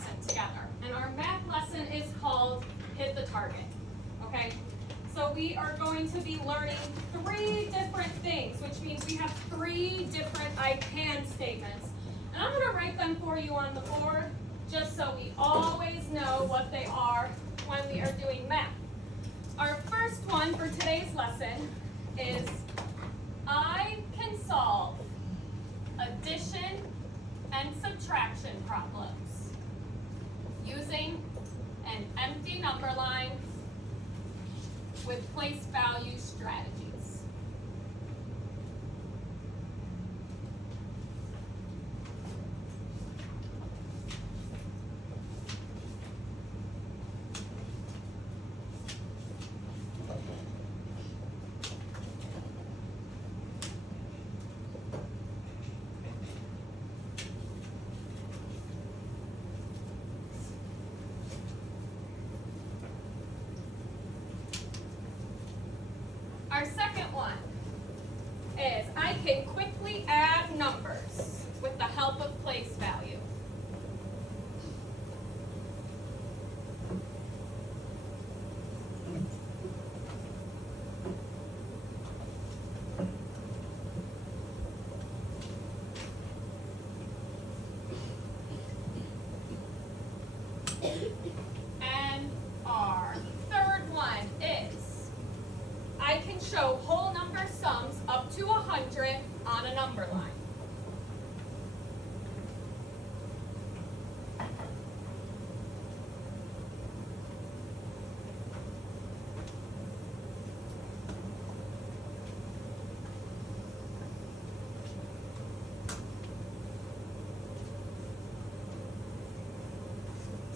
lesson together. And our math lesson is called Hit the Target. Okay? So we are going to be learning 3 different things, which means we have 3 different I can statements. And I'm going to write them for you on the board just so we always know what they are when we are doing math. Our first one for today's lesson is I can solve addition and subtraction problems using an empty number line with place value strategies. Our second one is I can quickly add numbers with the help of place value. And our third one is I can show whole number sums up to 100 on a number line.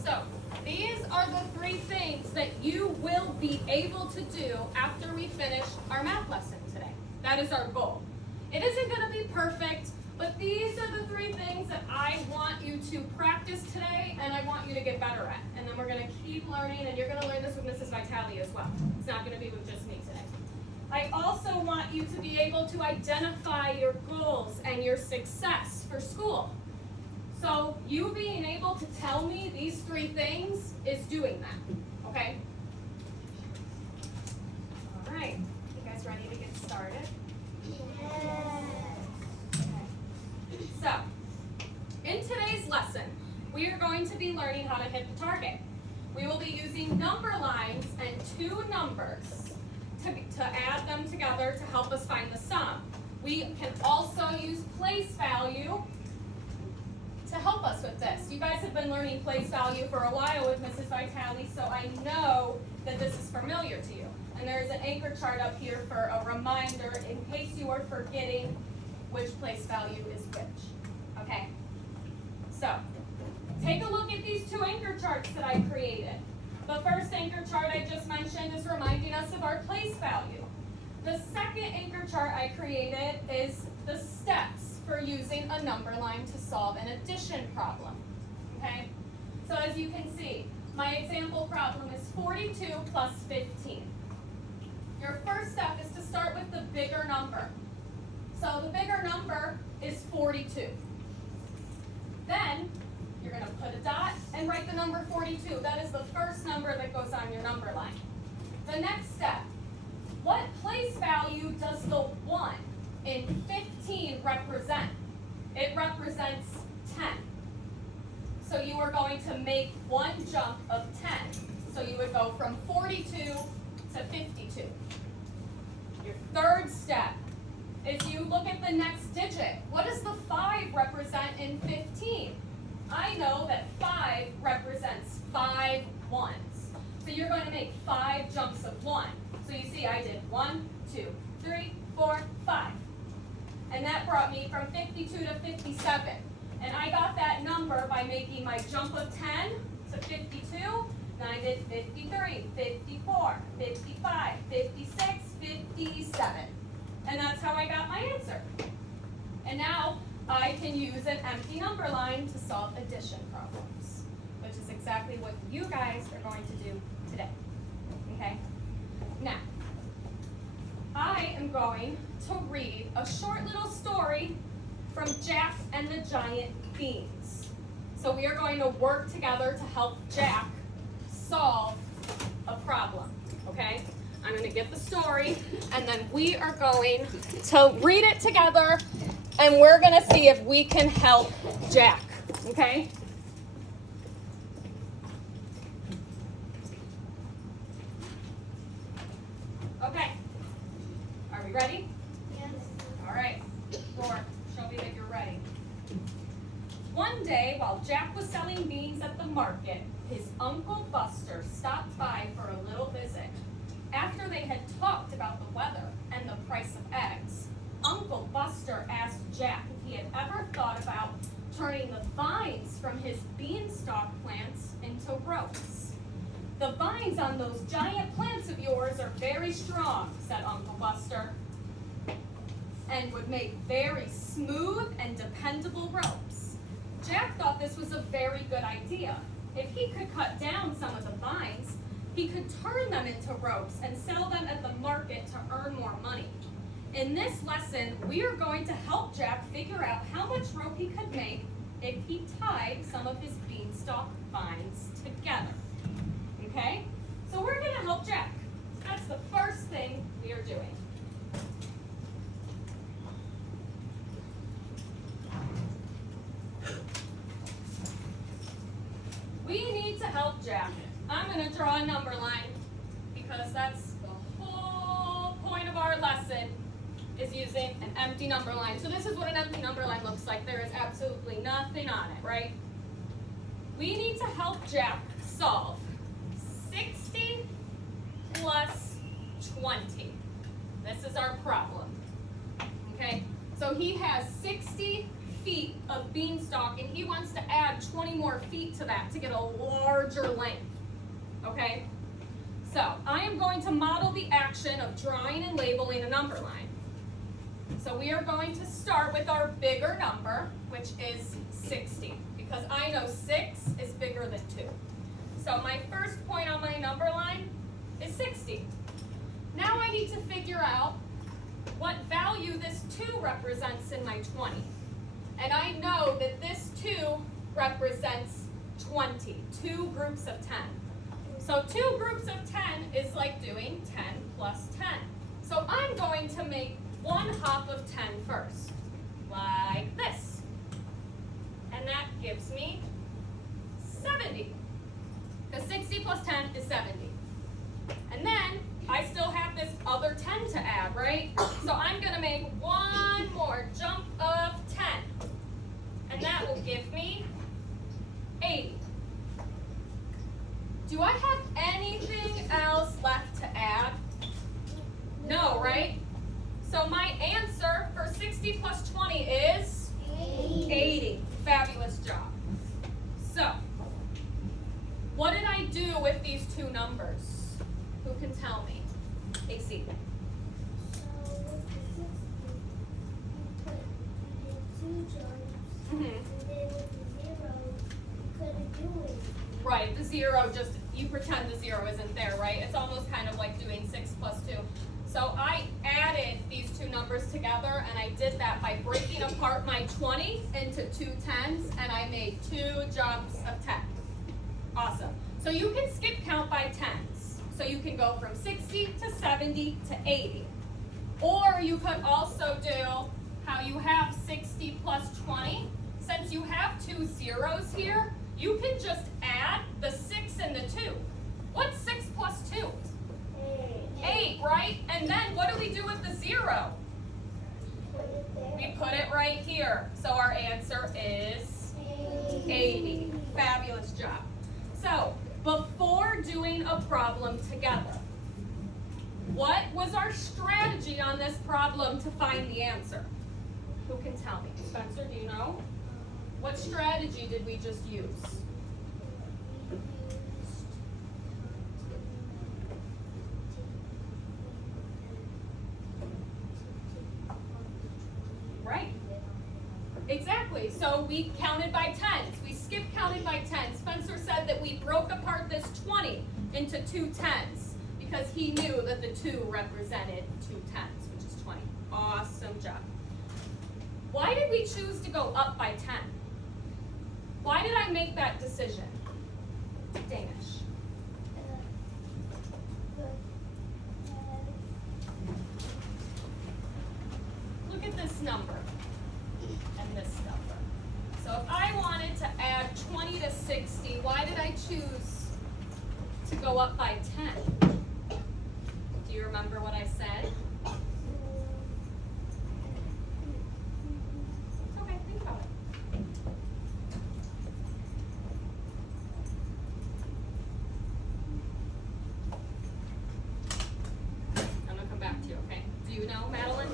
So, these are the 3 things that you will be able to do after we finish our math lesson today. That is our goal. It isn't going to be perfect, but these are the 3 things that I want you to practice today and I want you to get better at. And then we're going to keep learning, and you're going to learn this with Mrs. Vitale as well. It's not going to be with just me today. I also want you to be able to identify your goals and your success for school. So you being able to tell me these 3 things is doing that, okay? All right, you guys ready to get started? Yes. Okay. So, in today's lesson, we are going to be learning how to hit the target. We will be using number lines and 2 numbers to add them together to help us find the sum. We can also use place value to help us with this. You guys have been learning place value for a while with Mrs. Vitale, so I know that this is familiar to you. And there's an anchor chart up here for a reminder in case you are forgetting which place value is which. Okay? So, take a look at these 2 anchor charts that I created. The first anchor chart I just mentioned is reminding us of our place value. The second anchor chart I created is the steps for using a number line to solve an addition problem. Okay? So as you can see, my example problem is 42 plus 15. Your first step is to start with the bigger number. So the bigger number is 42. Then you're going to put a dot and write the number 42. That is the first number that goes on your number line. The next step, what place value does the 1 in 15 represent? It represents 10. So you are going to make 1 jump of 10. So you would go from 42 to 52. Your third step is you look at the next digit. What does the 5 represent in 15? I know that 5 represents 5 ones. So you're going to make 5 jumps of 1. So you see I did 1, 2, 3, 4, 5. And that brought me from 52 to 57. And I got that number by making my jump of 10 to 52. Then I did 53, 54, 55, 56, 57. And that's how I got my answer. And now I can use an empty number line to solve addition problems, which is exactly what you guys are going to do today. Okay? Now, I am going to read a short little story from Jack and the Giant Beans. So we are going to work together to help Jack solve a problem, okay? I'm going to get the story, and then we are going to read it together, and we're going to see if we can help Jack, okay? Okay. Are we ready? Yes. All right. Roar, show me that you're ready. One day, while Jack was selling beans at the market, his Uncle Buster stopped by for a little visit. After they had talked about the weather and the price of eggs, Uncle Buster asked Jack if he had ever thought about turning the vines from his beanstalk plants into ropes. The vines on those giant plants of yours are very strong, said Uncle Buster, and would make very smooth and dependable ropes. Jack thought this was a very good idea. If he could cut down some of the vines, he could turn them into ropes and sell them at the market to earn more money. In this lesson, we are going to help Jack figure out how much rope he could make if he tied some of his beanstalk vines together. Okay? So we're going to help Jack. That's the first thing we are doing. We need to help Jack. I'm going to draw a number line because that's the whole point of our lesson is using an empty number line. So this is what an empty number line looks like. There is absolutely nothing on it, right? We need to help Jack solve 60 plus 20. This is our problem. Okay? So he has 60 feet of beanstalk and he wants to add 20 more feet to that to get a larger length. Okay? So I am going to model the action of drawing and labeling a number line. So we are going to start with our bigger number, which is 60, because I know 6 is bigger than 2. So my first point on my number line is 60. Now I need to figure out what value this 2 represents in my 20. And I know that this 2 represents 20, 2 groups of 10. So 2 groups of 10 is like doing 10 plus 10. So I'm going to make 1 hop of 10 first, like this. And that gives me 70. Because 60 plus 10 is 70. And then I still have this other 10 to add, right? So I'm going to make 1 more jump of 10. And that will give me 80. Do I have anything else left to add? No, right? So my answer for 60 plus 20 is 80. Fabulous job. So, what did I do with these 2 numbers? Who can tell me? AC. So with the 60, you did 2 jumps, Mm-hmm. and then with the 0, you couldn't do it. Right, the 0 just, you pretend the 0 isn't there, right? It's almost kind of like doing 6 plus 2. So I added these 2 numbers together, and I did that by breaking apart my 20 into 2 10s, and I made 2 jumps of 10. Awesome. So you can skip count by 10s. So you can go from 60 to 70 to 80. Or you could also do how you have 60 plus 20. Since you have 2 zeros here, you can just add the 6 and the 2. What's 6 plus 2? 8, right? And then what do we do with the 0? We put it right here. So our answer is 80. Fabulous job. So, before doing a problem together, what was our strategy on this problem to find the answer? Who can tell me? Spencer, do you know? What strategy did we just use? Right. Exactly. So we counted by 10s. We skip counted by 10s. Spencer said that we broke apart this 20 into 2 10s because he knew that the 2 represented 2 10s, which is 20. Awesome job. Why did we choose to go up by 10? Why did I make that decision? Danish. Look at this number and this number. So if I wanted to add 20 to 60, why did I choose to go up by 10? Do you remember what I said? It's okay, think about it. I'm gonna come back to you, okay? Do you know, Madeline?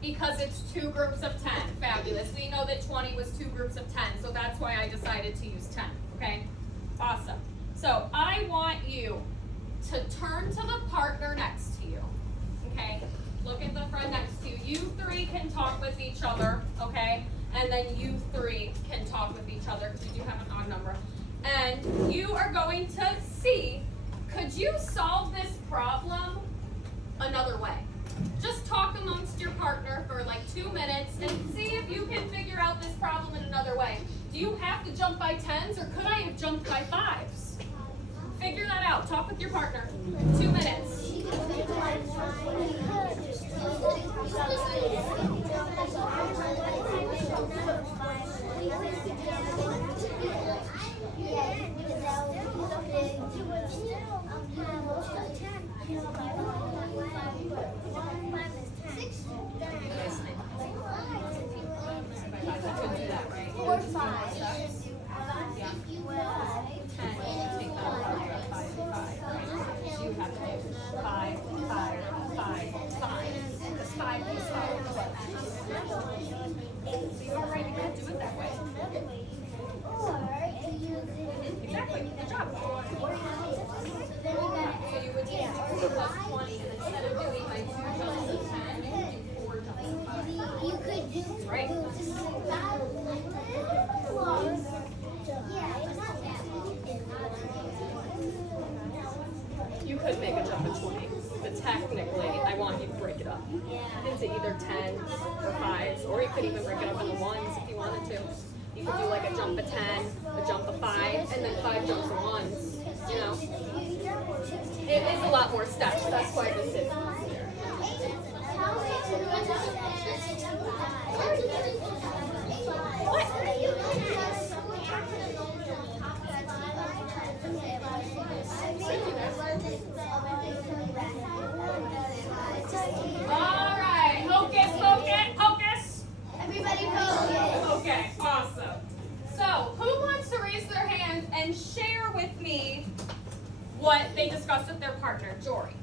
Because it's 2 groups of 10. Fabulous. We know that 20 was 2 groups of 10, so that's why I decided to use 10, okay? Awesome. So I want you to turn to the partner next to you, okay? Look at the friend next to you. You 3 can talk with each other, okay? And then you 3 can talk with each other because you do have an odd number. And you are going to see, could you solve this problem another way? Just talk amongst your partner for like 2 minutes and see if you can figure out this problem in another way. Do you have to jump by 10s or could I have jumped by 5s? Figure that out. Talk with your partner. 2 minutes. Or 5. You have to do 5, 5, 5, 5. Because 5 is 5. So you're right, you can do it that way. Exactly. Good job. So you would do 4 plus 20, and instead of doing like 2 jumps of 10, you would do 4 jumps of 5. You could do Right. You could make a jump of 20, but technically, I want you to break it up into either 10s or 5s, or you could even break it up into 1s if you wanted to. You could do like a jump of 10, a jump of 5, and then 5 jumps of 1s, you know. It is a lot more steps, that's why this is easier. All right, hocus. Everybody focus. Okay, awesome. So, who wants to raise their hand and share with me what they discussed with their partner, Jory?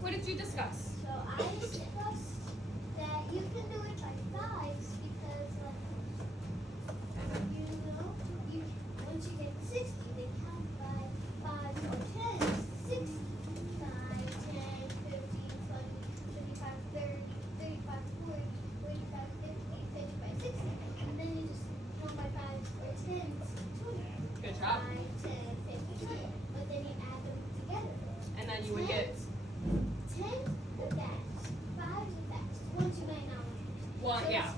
What did you discuss? So I discussed that you can do it by 5s because, once you get 60, they count by 5 or 10s. 60, 5, 10, 15, 20, 25, 30, 35, 40, 45, 50, 55, 60. And then you just count by 5s or 10s, 20. Good job. 5, 10, 50, 20. But then you add them together. And then you would get 10 effects, 5 effects, once you might not one, so yeah.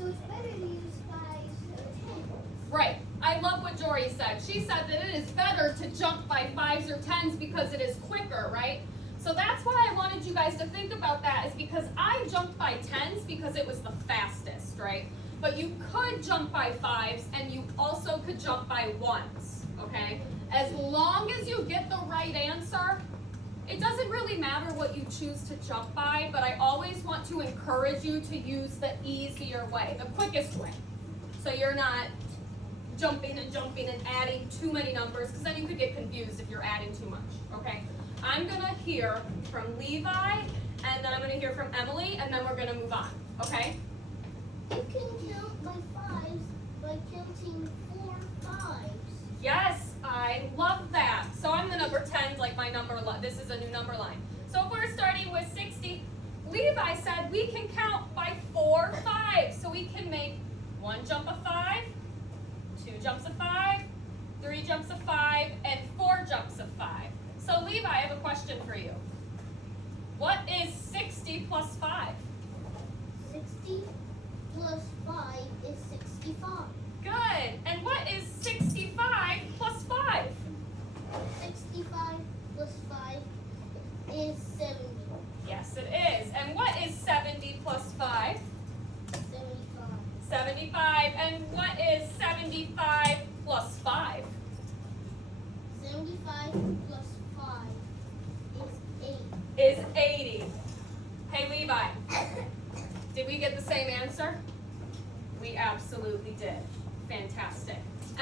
So it's better to use 5s or 10s. Right. I love what Jory said. She said that it is better to jump by 5s or 10s because it is quicker, right? So that's why I wanted you guys to think about that, is because I jumped by 10s because it was the fastest, right? But you could jump by 5s and you also could jump by 1s, okay? As long as you get the right answer, it doesn't really matter what you choose to jump by, but I always want to encourage you to use the easier way, the quickest way. So you're not jumping and adding too many numbers, because then you could get confused if you're adding too much, okay? I'm gonna hear from Levi, and then I'm gonna hear from Emily, and then we're gonna move on, okay? You can count by 5s by counting 4 5s. Yes, I love that. So I'm the number 10, like my number, this is a new number line. So if we're starting with 60, Levi said we can count by 4 5s. So we can make 1 jump of 5, 2 jumps of 5, 3 jumps of 5, and 4 jumps of 5. So Levi, I have a question for you. What is 60 plus 5? 60 plus 5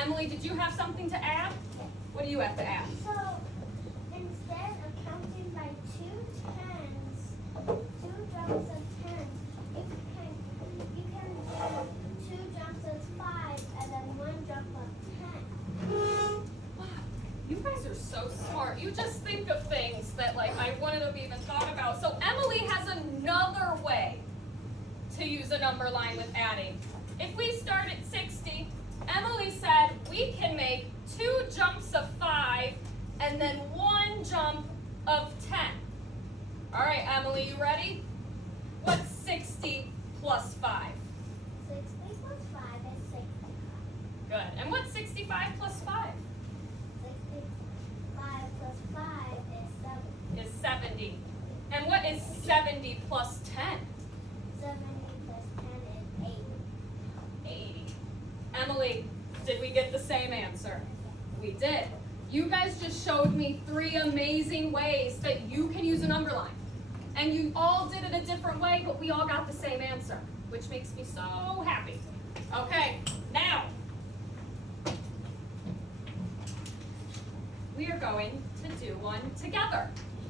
Emily, did you have something to add? What do you have to add? So instead of counting by two jumps of tens, you can do two jumps of 5 and then one jump of 10. Wow, you guys are so smart. You just think of things that like I wouldn't have even thought about. So Emily has another way to use a number line with adding. If we start at 60, Emily said we can make 2 jumps of 5 and then 1 jump of 10. All right, Emily, you ready? What's 60 plus 5? 60 plus 5 is 65. Good. And what's 65 plus 5? 65 plus 5 is 70. Is 70. And what is 70 plus 10? 70 plus 10 is 80. 80. Emily, did we get the same answer? We did. You guys just showed me 3 amazing ways that you can use a number line. And you all did it a different way, but we all got the same answer, which makes me so happy. Okay, now, we are going to do one together.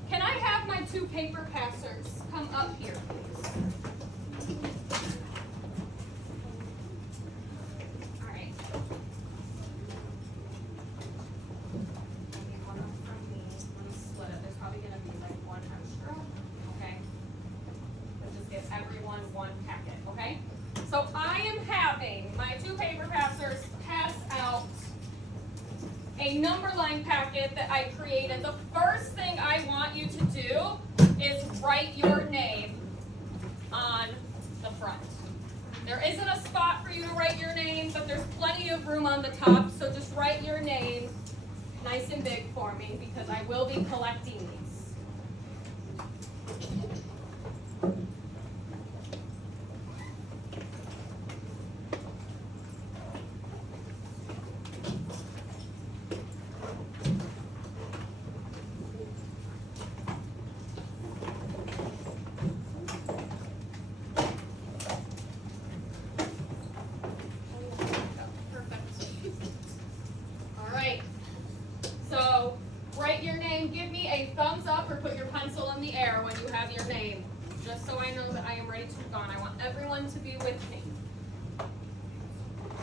Can I have my 2 paper passers come up here, please? All right. Maybe one up from me. Let me split it. There's probably going to be like 1 extra. Okay. We'll just give everyone 1 packet. Okay. So I am having my 2 paper passers pass out a number line packet that I created. The first thing I want you to do is write your name on the front. There isn't a spot for you to write your name, but there's plenty of room on the top, so just write your name nice and big for me because I will be collecting these. Give me a thumbs up or put your pencil in the air when you have your name, just so I know that I am ready to move on. I want everyone to be with me.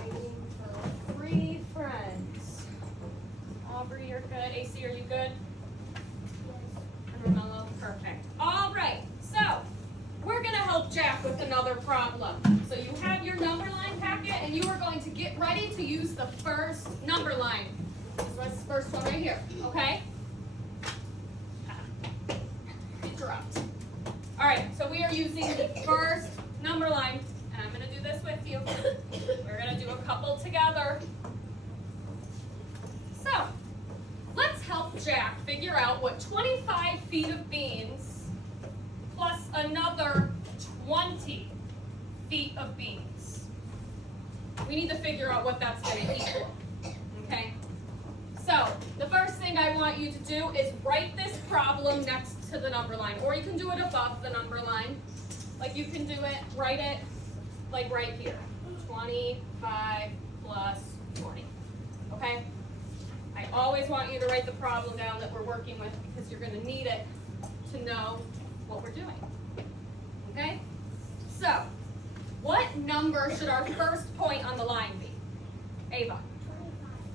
Waiting for 3 friends. Aubrey, you're good. AC, are you good? And Romello, perfect. All right, so we're going to help Jack with another problem. So you have your number line packet, and you are going to get ready to use the first number line. This was the first one right here, okay? Interrupt. All right, so we are using the first number line, and I'm going to do this with you. We're going to do a couple together. So, let's help Jack figure out what 25 feet of beans plus another 20 feet of beans. We need to figure out what that's going to equal, okay? So, the first thing I want you to do is write this problem next to the number line, or you can do it above the number line. Like you can do it, write it like right here. 25 plus 20, okay? I always want you to write the problem down that we're working with because you're gonna need it to know what we're doing, okay? So, what number should our first point on the line be? Ava?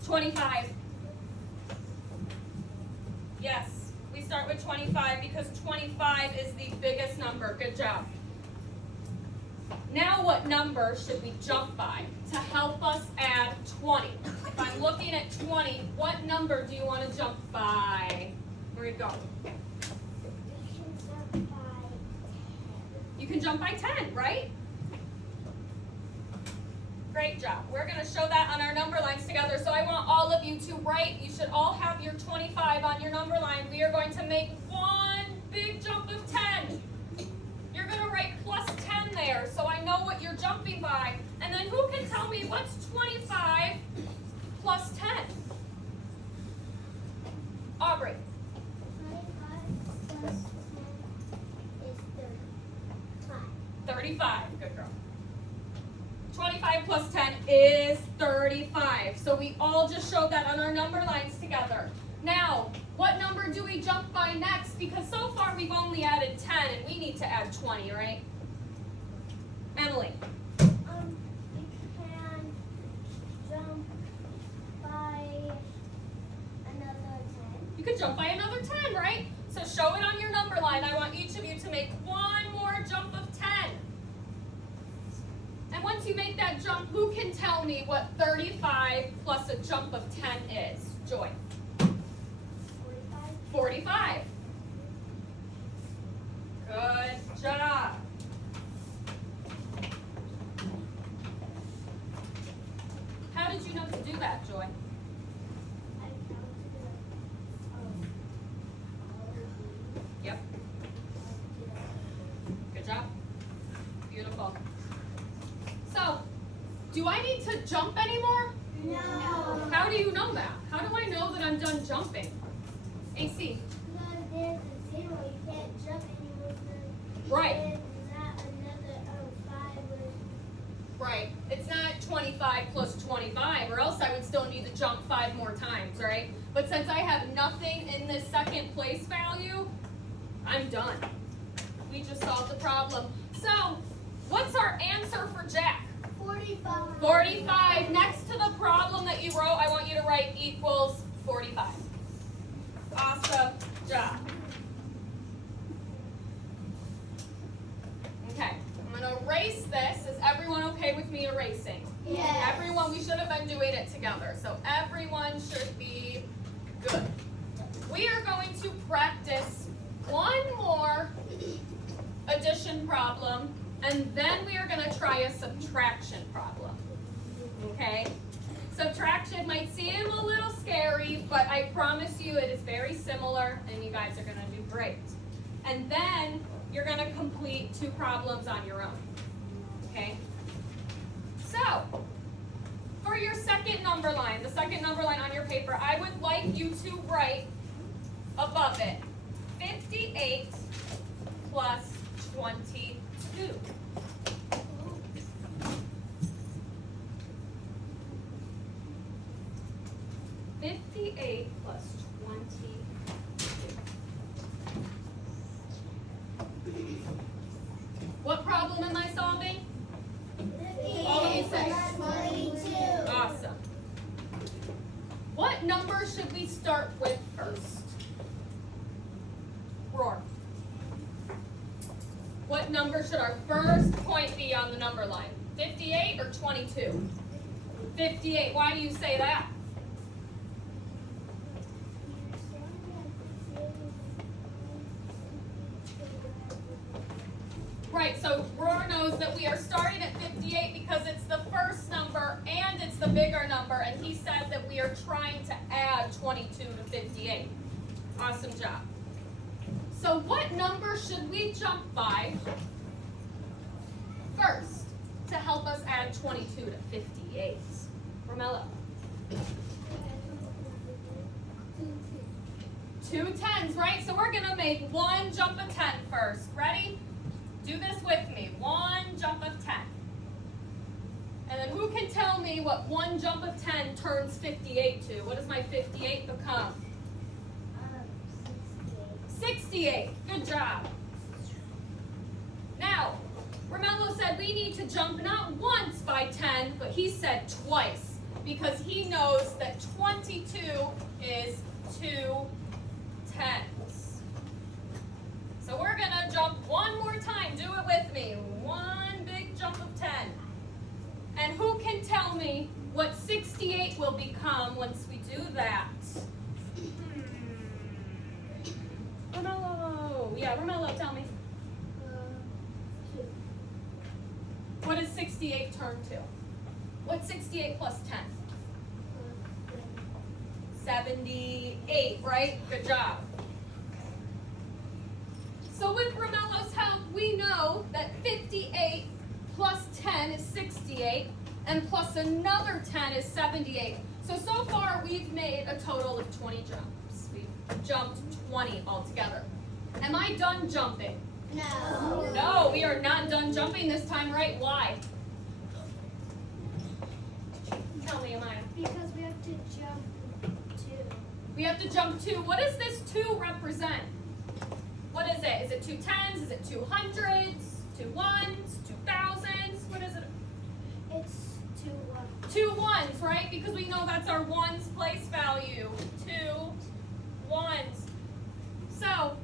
25. Yes, we start with 25 because 25 is the biggest number. Good job. Now what number should we jump by to help us add 20? If I'm looking at 20, what number do you want to jump by? Where you go? You can jump by 10, right? Great job. We're going to show that on our number lines together. So I want all of you to write. You should all have your 25 on your number line. We are going to make 1 big jump of 10. You're going to write plus 10 there so I know what you're jumping by. And then who can tell me what's 25 plus 10? Aubrey. 25 plus 10 is 35. 35. Good girl. 25 plus 10 is 35. So we all just showed that on our number lines together. Now, what number do we jump by next? Because so far we've only added 10 and we need to add 20, right? Emily. We can jump by another 10. You could jump by another 10, right? So show it on your number line. I want each of you to make one more jump of 10. And once you make that jump, who can tell me what 35 plus a jump of 10 is? Joy. 45. Good job. How did you know to do that, Joy? Yep. Good job. Beautiful. So, do I need to jump anymore? No. How do you know that? How do I know that I'm done jumping? AC. Because there's a 0, you can't jump anymore. Right. There's not another 5 or Right. It's not 25 plus 25, or else I would still need to jump 5 more times, right? But since I have nothing in this second place value, I'm done. We just solved the problem. So, what's our answer for Jack? 45. 45. Next to the problem that you wrote, I want you to write equals 45. Awesome job. Okay, I'm going to erase this. Is everyone okay with me erasing? Yes. Everyone, we should have been doing it together. So everyone should be good. We are going to practice one more addition problem, and then we are going to try a subtraction problem. Okay? Subtraction might seem a little scary, but I promise you it is very similar, and you guys are going to do great. And then you're going to complete 2 problems on your own. Okay? So, for your second number line, the second number line on your paper, I would like you to write above it 58 plus 22. 58 plus 22. What problem am I solving? All of you say. 22. Awesome. What number should we start with first? Roar. What number should our first point be on the number line? 58 or 22? 58. Why do you say that? Right, so Roar knows that we are starting at 58 because it's the first number and it's the bigger number, and he said that we are trying to add 22 to 58. Awesome job. So what number should we jump by first to help us add 22 to 58? Romello. 2 10s, right? So we're going to make one jump of 10 first. Ready? Do this with me. One jump of 10. And then who can tell me what one jump of 10 turns 58 to? What does my 58 become? 68. Good job. Now, Romello said we need to jump not once by 10, but he said twice, because he knows that 22 is 2 10s. So we're going to jump one more time. Do it with me. One big jump of 10. And who can tell me what 68 will become once we do that? Romello. Yeah, Romello, tell me. 2. What does 68 turn to? What's 68 plus 10? 78, right? Good job. So with Romello's help, we know that 58 plus 10 is 68, and plus another 10 is 78. So far we've made a total of 20 jumps. We've jumped 20 altogether. Am I done jumping? No. No, we are not done jumping this time, right? Why? Tell me, Amaya. Because we have to jump 2. We have to jump 2. What does this 2 represent? What is it? Is it 2 tens? Is it 2 hundreds? 2 ones? 2 thousands? What is it? It's 2 1. 2 ones, right? Because we know that's our ones place value. 2 ones. So,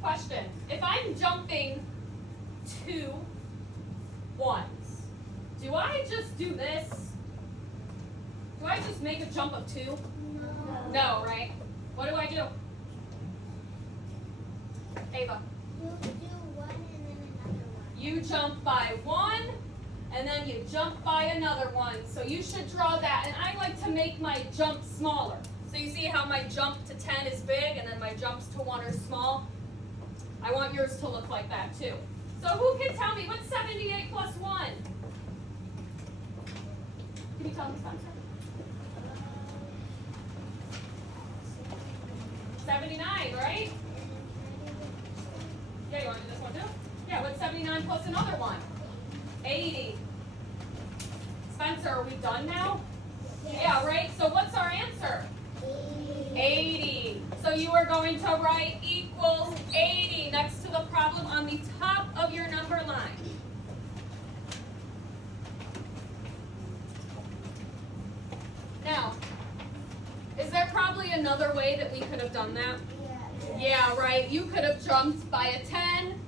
question. If I'm jumping 2 ones, do I just do this? Do I just make a jump of 2? No, right? What do I do? Ava. You do 1 and then another 1. You jump by 1, and then you jump by another 1. So you should draw that. And I like to make my jump smaller. So you see how my jump to 10 is big, and then my jumps to 1 are small? I want yours to look like that too. So who can tell me what's 78 plus 1? Can you tell me, Spencer? 79, right? Yeah, you want to do this one too? Yeah, what's 79 plus another 1? 80. Spencer, are we done now? Yes. Yeah, right? So what's our answer? 80. So you are going to write equals 80 next to the problem on the top of your number line. Now, is there probably another way that we could have done that? Yeah, right. You could have jumped by a 10,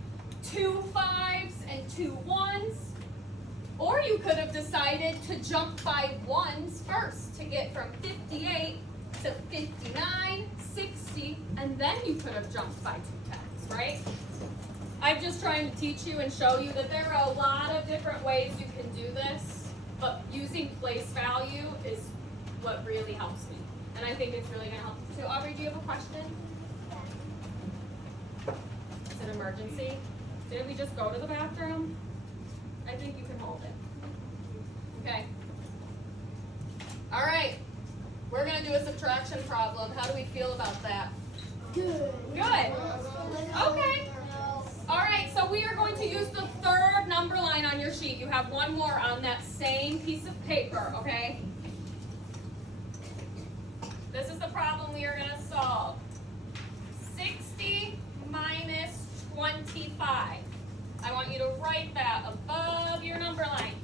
2 5s, and 2 1s. Or you could have decided to jump by 1s first to get from 58 to 59, 60, and then you could have jumped by 2 10s, right? I'm just trying to teach you and show you that there are a lot of different ways you can do this, but using place value is what really helps me. And I think it's really going to help you too. Aubrey, do you have a question? It's an emergency. Did we just go to the bathroom? I think you can hold it. Okay. All right. We're going to do a subtraction problem. How do we feel about that? Good. Good. Okay. All right, so we are going to use the third number line on your sheet. You have one more on that same piece of paper, okay? This is the problem we are going to solve. 60 minus 25. I want you to write that above your number line.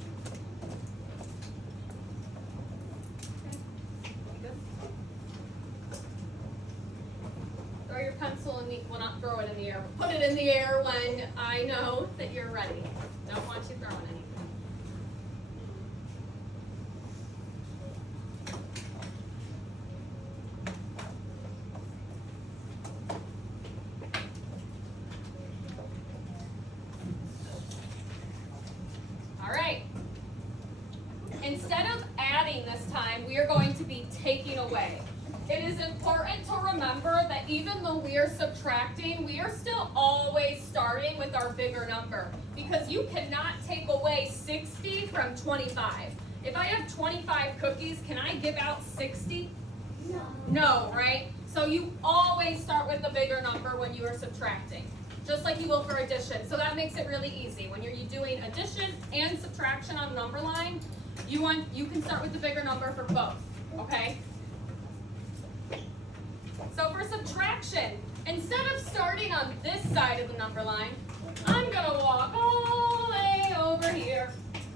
Throw your pencil in the, well, not throw it in the air, but put it in the air when I know that you're ready. Don't want you throwing anything. All right. Instead of adding this time, we are going to be taking away. It is important to remember that even though we are subtracting, we are still always starting with our bigger number because you cannot take away 60 from 25. If I have 25 cookies, can I give out 60? No. No, right? So you always start with the bigger number when you are subtracting, just like you will for addition. So that makes it really easy. When you're doing addition and subtraction on the number line, you can start with the bigger number for both, okay? So for subtraction, instead of starting on this side of the number line, I'm going to walk all the way over here.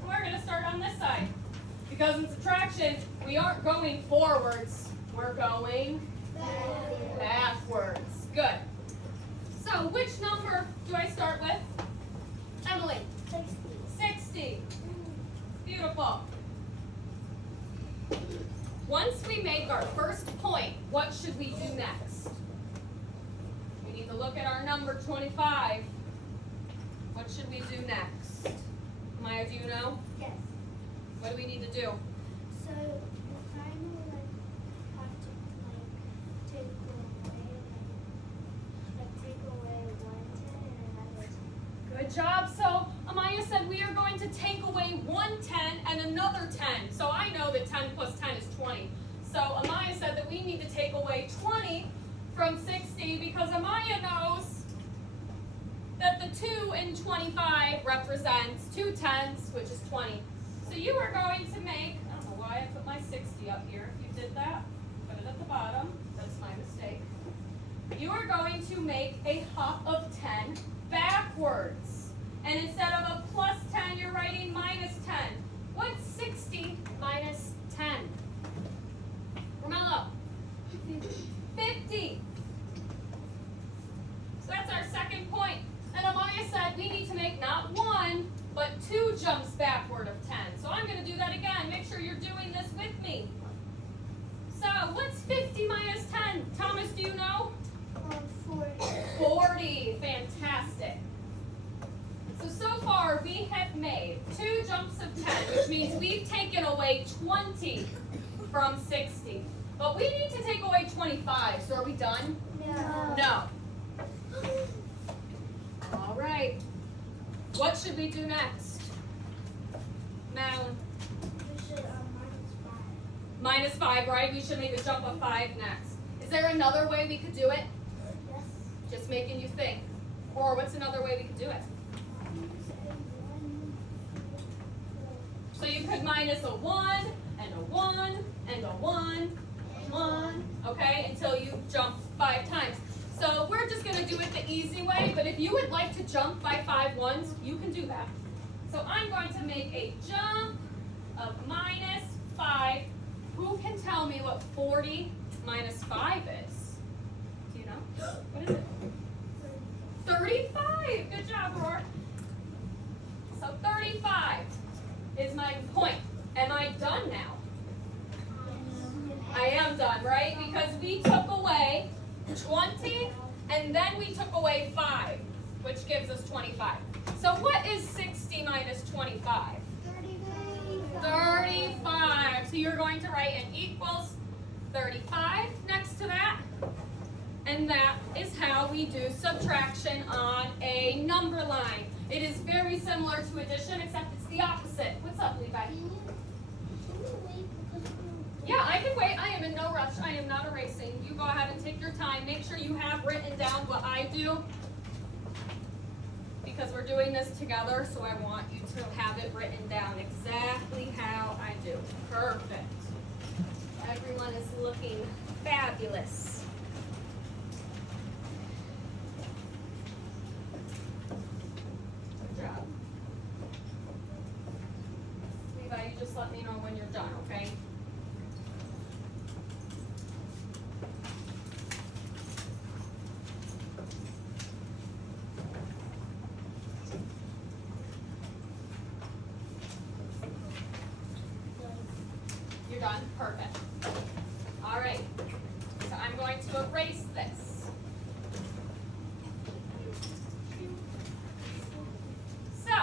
We're going to start on this side. Because in subtraction, we aren't going forwards, we're going backwards. Good. So which number do I start with? Emily? 60. Beautiful. Once we make our first point, what should we do next? We need to look at our number 25. What should we do next? Maya, do you know? Yes. What do we need to do? So the time will have to take away 110 and another 10. Good job. So Amaya said we are going to take away 110 and another 10. So I know that 10 plus 10 is 20. So Amaya said that we need to take away 20 from 60 because Amaya knows that the 2 in 25 represents 2 tenths, which is 20. So you are going to make why I put my 60 up here. If you did that, put it at the bottom. That's my mistake. You are going to make a hop of 10 backwards. And instead of a plus 10, you're writing minus 10. What's 60 minus 10? Romello? 50. So that's our second point. And Amaya said we need to make not one, but 2 jumps backward of 10. So I'm going to do that again. Make sure you're doing this with me. So what's 50 minus 10? Thomas, do you know? 40. 40. Fantastic. So far we have made 2 jumps of 10, which means we've taken away 20 from 60. But we need to take away 25. So are we done? No. No. All right. What should we do next? Madeline? We should Minus 5, right? We should make a jump of 5 next. Is there another way we could do it? Yes. Just making you think. Or what's another way we could do it? So you could minus a 1, and a 1, and a 1, and 1, okay, until you jump 5 times. So we're just going to do it the easy way, but if you would like to jump by 5 ones, you can do that. So I'm going to make a jump of minus 5. Who can tell me what 40 minus 5 is? Do you know? What is it? 35. Good job, Roar. So 35 is my point. Am I done now? I am done, right? Because we took away 20 and then we took away 5, which gives us 25. So what is 60 minus 25? 35. So you're going to write an equals 35 next to that. And that is how we do subtraction on a number line. It is very similar to addition, except it's the opposite. What's up, Levi? Yeah, I can wait. I am in no rush. I am not erasing. You go ahead and take your time. Make sure you have written down what I do, because we're doing this together, so I want you to have it written down exactly how I do. Perfect. Everyone is looking fabulous. Good job. Levi, you just let me know when you're done, okay? You're done? Perfect. All right. So I'm going to erase this. So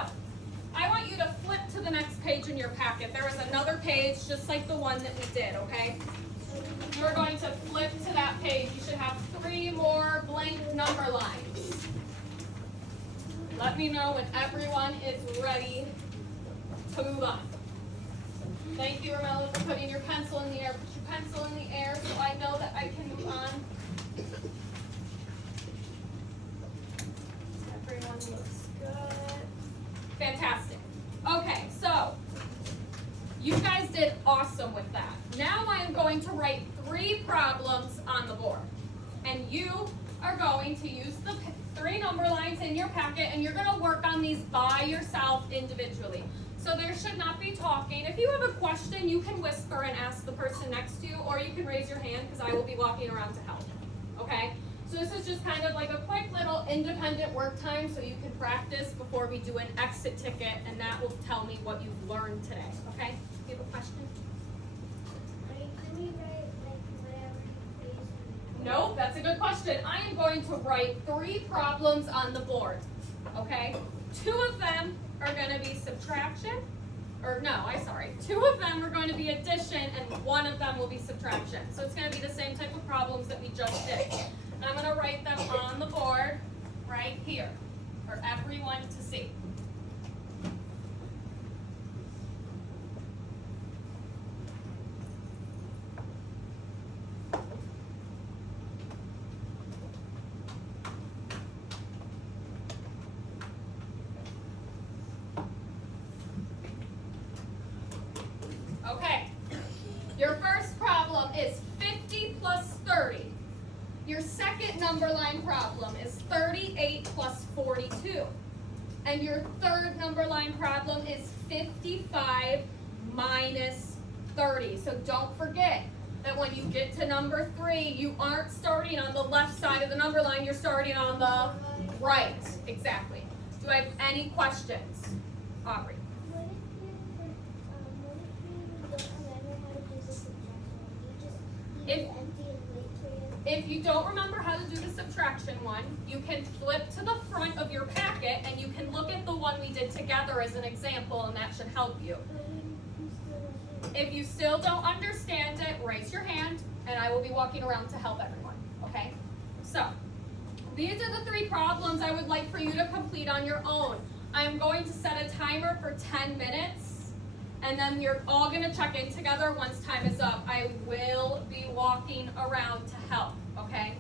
I want you to flip to the next page in your packet. There is another page just like the one that we did, okay? You're going to flip to that page. You should have 3 more blank number lines. Let me know when everyone is ready to move on. Thank you, Romello, for putting your pencil in the air. Put your pencil in the air so I know that I can move on. Everyone looks good. Fantastic. Okay, so you guys did awesome with that. Now I am going to write 3 problems on the board. And you are going to use the 3 number lines in your packet, and you're going to work on these by yourself individually. So there should not be talking. If you have a question, you can whisper and ask the person next to you, or you can raise your hand because I will be walking around to help. Okay? So this is just kind of like a quick little independent work time so you can practice before we do an exit ticket, and that will tell me what you've learned today. Okay? Do you have a question? Can we write whatever you please? No, that's a good question. I am going to write 3 problems on the board. Okay? 2 of them are going to be subtraction, or no, 2 of them are going to be addition, and 1 of them will be subtraction. So it's going to be the same type of problems that we just did. And I'm going to write them on the board right here for everyone to see. Okay, Your first problem is 50 plus 30. Your second number line problem is 38 plus 42. And your third number line problem is 55 minus 30. So don't forget that when you get to number 3, you aren't starting on the left side of the number line, you're starting on the right. Exactly. Do I have any questions? Aubrey. What if you don't remember how to do the subtraction? You just leave it empty and wait for you? If you don't remember how to do the subtraction one, you can flip to the front of your packet and you can look at the one we did together as an example, and that should help you. If you still don't understand it, raise your hand and I will be walking around to help everyone, okay? So, these are the 3 problems I would like for you to complete on your own. I'm going to set a timer for 10 minutes and then we're all gonna check in together once time is up. I will be walking around to help, okay?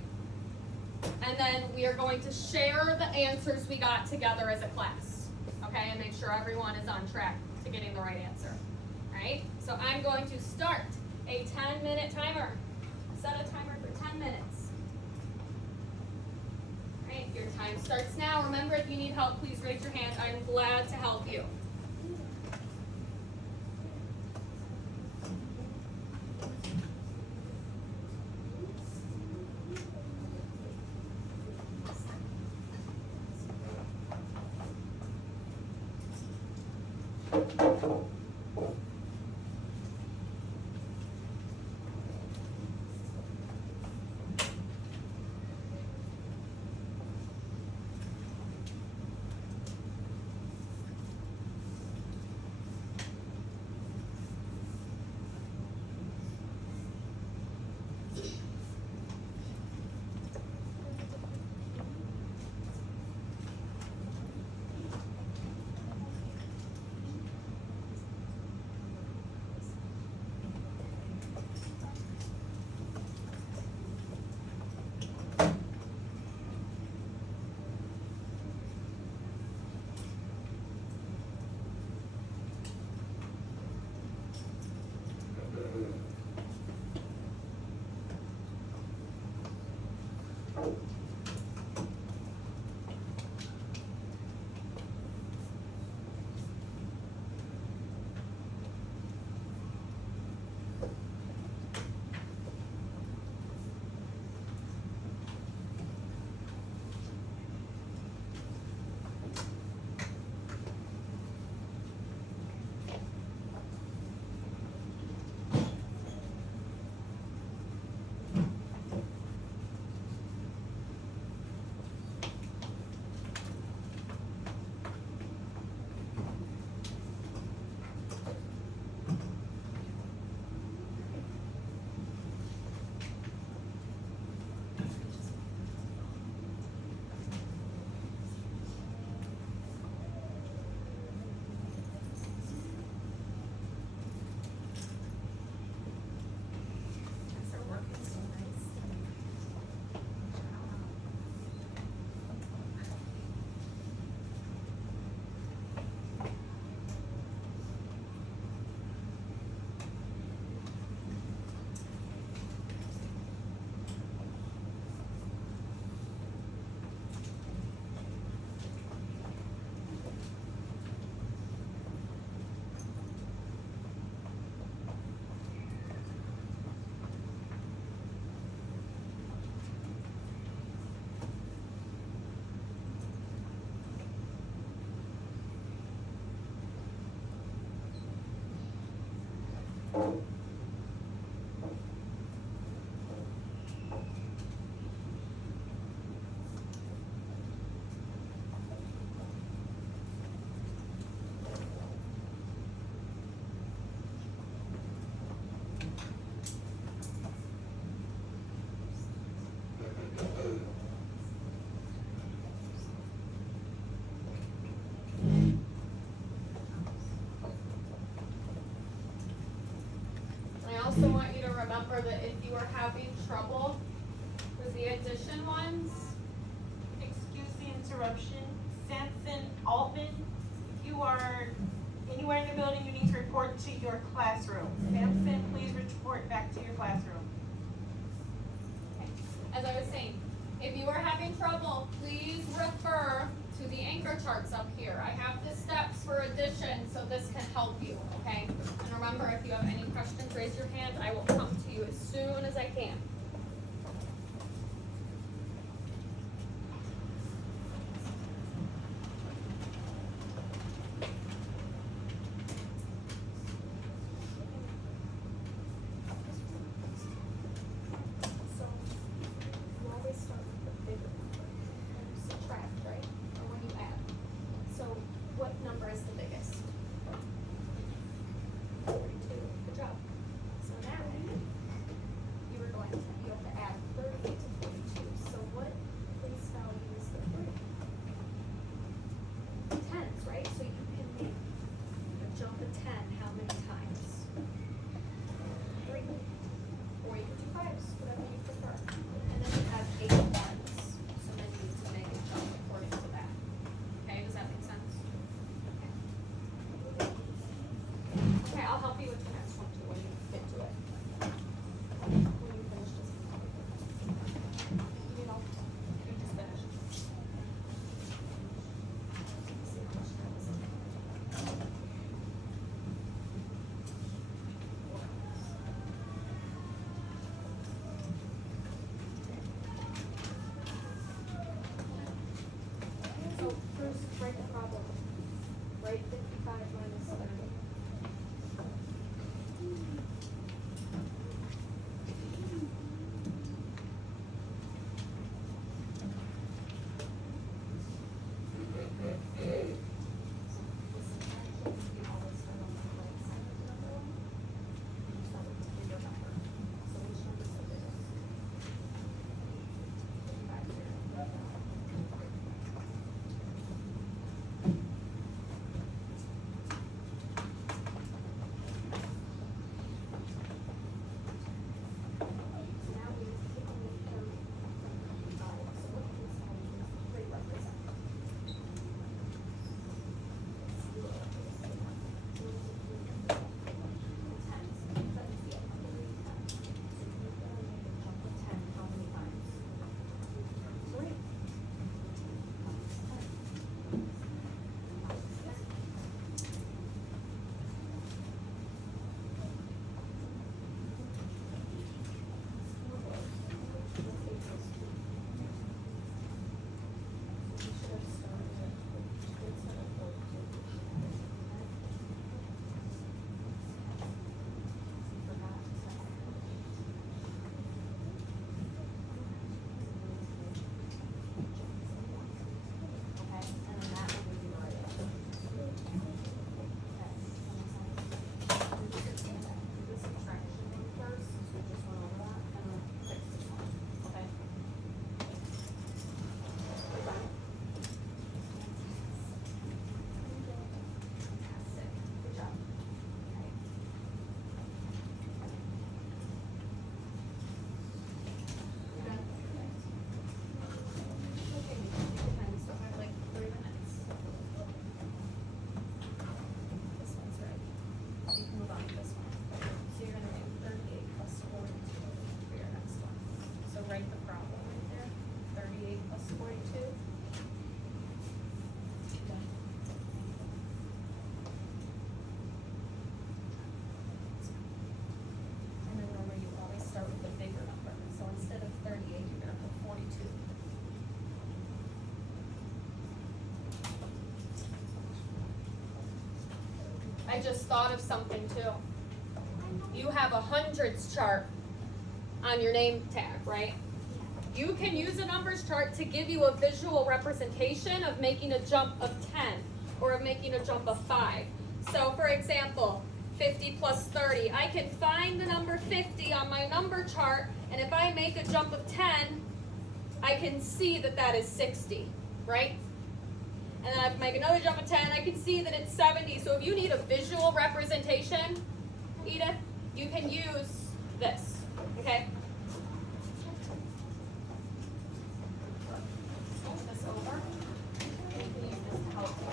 And then we are going to share the answers we got together as a class, okay? And make sure everyone is on track to getting the right answer, right? So I'm going to start a 10-minute timer. Set a timer for 10 minutes. All right, your time starts now. Remember, if you need help, please raise your hand. I'm glad to help you. also want you to remember that if you are having trouble with the addition ones, Excuse the interruption. Samson Altman, you are Anywhere in the building, you need to report to your classroom. Absent, please report back to your classroom. As I was saying, if you are having trouble, please refer to the anchor charts up here. I have the steps for addition, so this can help you, okay? And remember, if you have any questions, raise your hand. I will come to you as soon as I can. So, you always start with the bigger number. When you subtract, right? Or when you add. So, what number is the biggest? 42. Good job. So now, you are going to, you have to add 38 to 42. So what place value is the 3? Tens, right? So you can make a jump of 10 how many times? 3. Or you can do 5s, whatever you prefer. And then you have 8 ones. So then you need to make a jump according to that. Okay, does that make sense? Okay. Okay, I'll help you with the next one too when you get to it. When you finish this. You know, you just finished. So first, write the problem. Write 55 minus 30. Write the problem right there, 38 plus 42. And then remember, you always start with the bigger number. So instead of 38, you're gonna put 42. I just thought of something too. You have a hundreds chart on your name tag, right? You can use a numbers chart to give you a visual representation of making a jump of 10 or of making a jump of 5. So for example, 50 plus 30, I can find the number 50 on my number chart, and if I make a jump of 10, I can see that that is 60, right? And then if I make another jump of 10, I can see that it's 70. So if you need a visual representation, Edith, you can use this, okay? Fold this over. And you can use this to help you.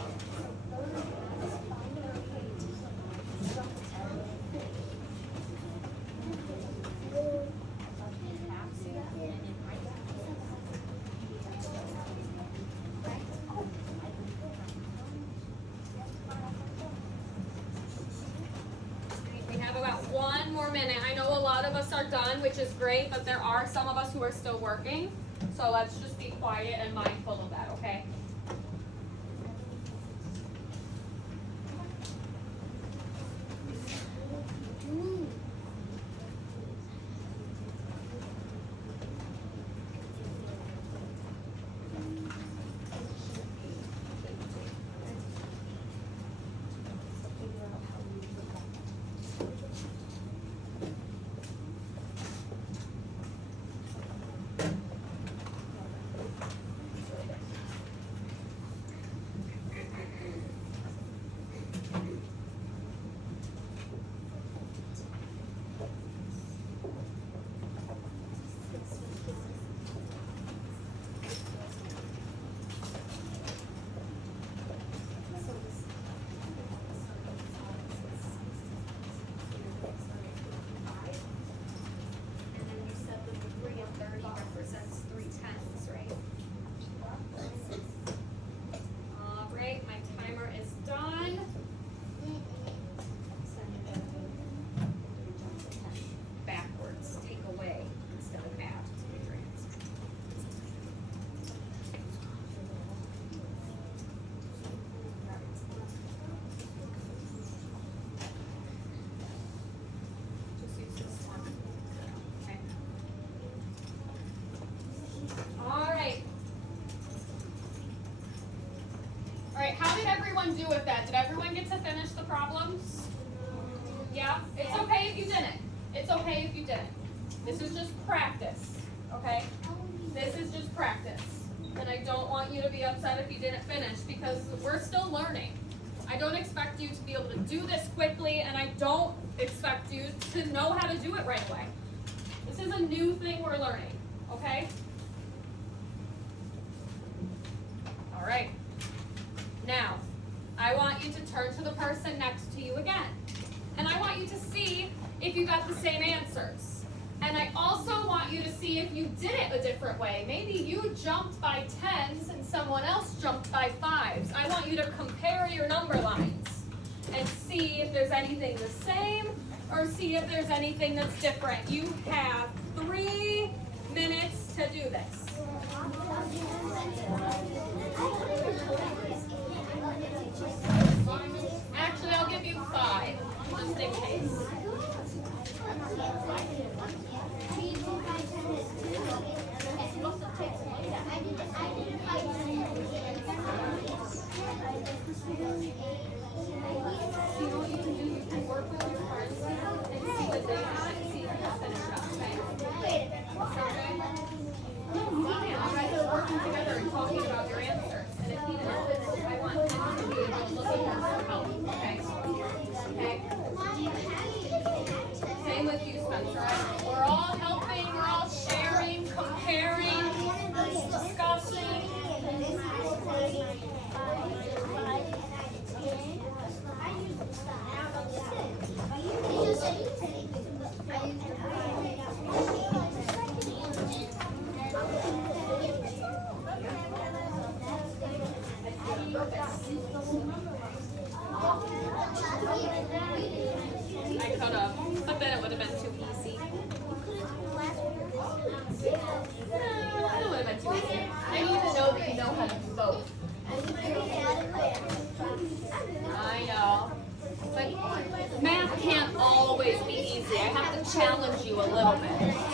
minute. I know a lot of us are done, which is great, but there are some of us who are still working. So let's just be quiet and mindful of that, okay? How did everyone do with that? Did everyone get to finish the problems? Yeah? It's okay if you didn't. It's okay if you didn't. This is just practice, okay? This is just practice. And I don't want you to be upset if you didn't finish because we're still learning. I don't expect you to be able to do this quickly, and I don't expect you to know how to do it right away. This is a new thing we're learning, okay? All right. Now, I want you to turn to the person next to you again. And I want you to see if you got the same answers. And I also want you to see if you did it a different way. Maybe you jumped by 10s and someone else jumped by 5s. I want you to compare your number lines and see if there's anything the same or see if there's anything that's different. You have 3 minutes to do this. Actually, I'll give you 5, just in case. Work with your friends and see what they got and see if you can finish it up, okay? We're working together and talking about your answers. And if he didn't finish, I want him to be able to look at yours for help, okay? Okay? Same with you, Spencer. We're all helping, we're all sharing, comparing, discussing. I could have, but then it would have been too easy. It would have been too easy. I need to know that you know how to do both. I know. But math can't always be easy. I have to challenge you a little bit.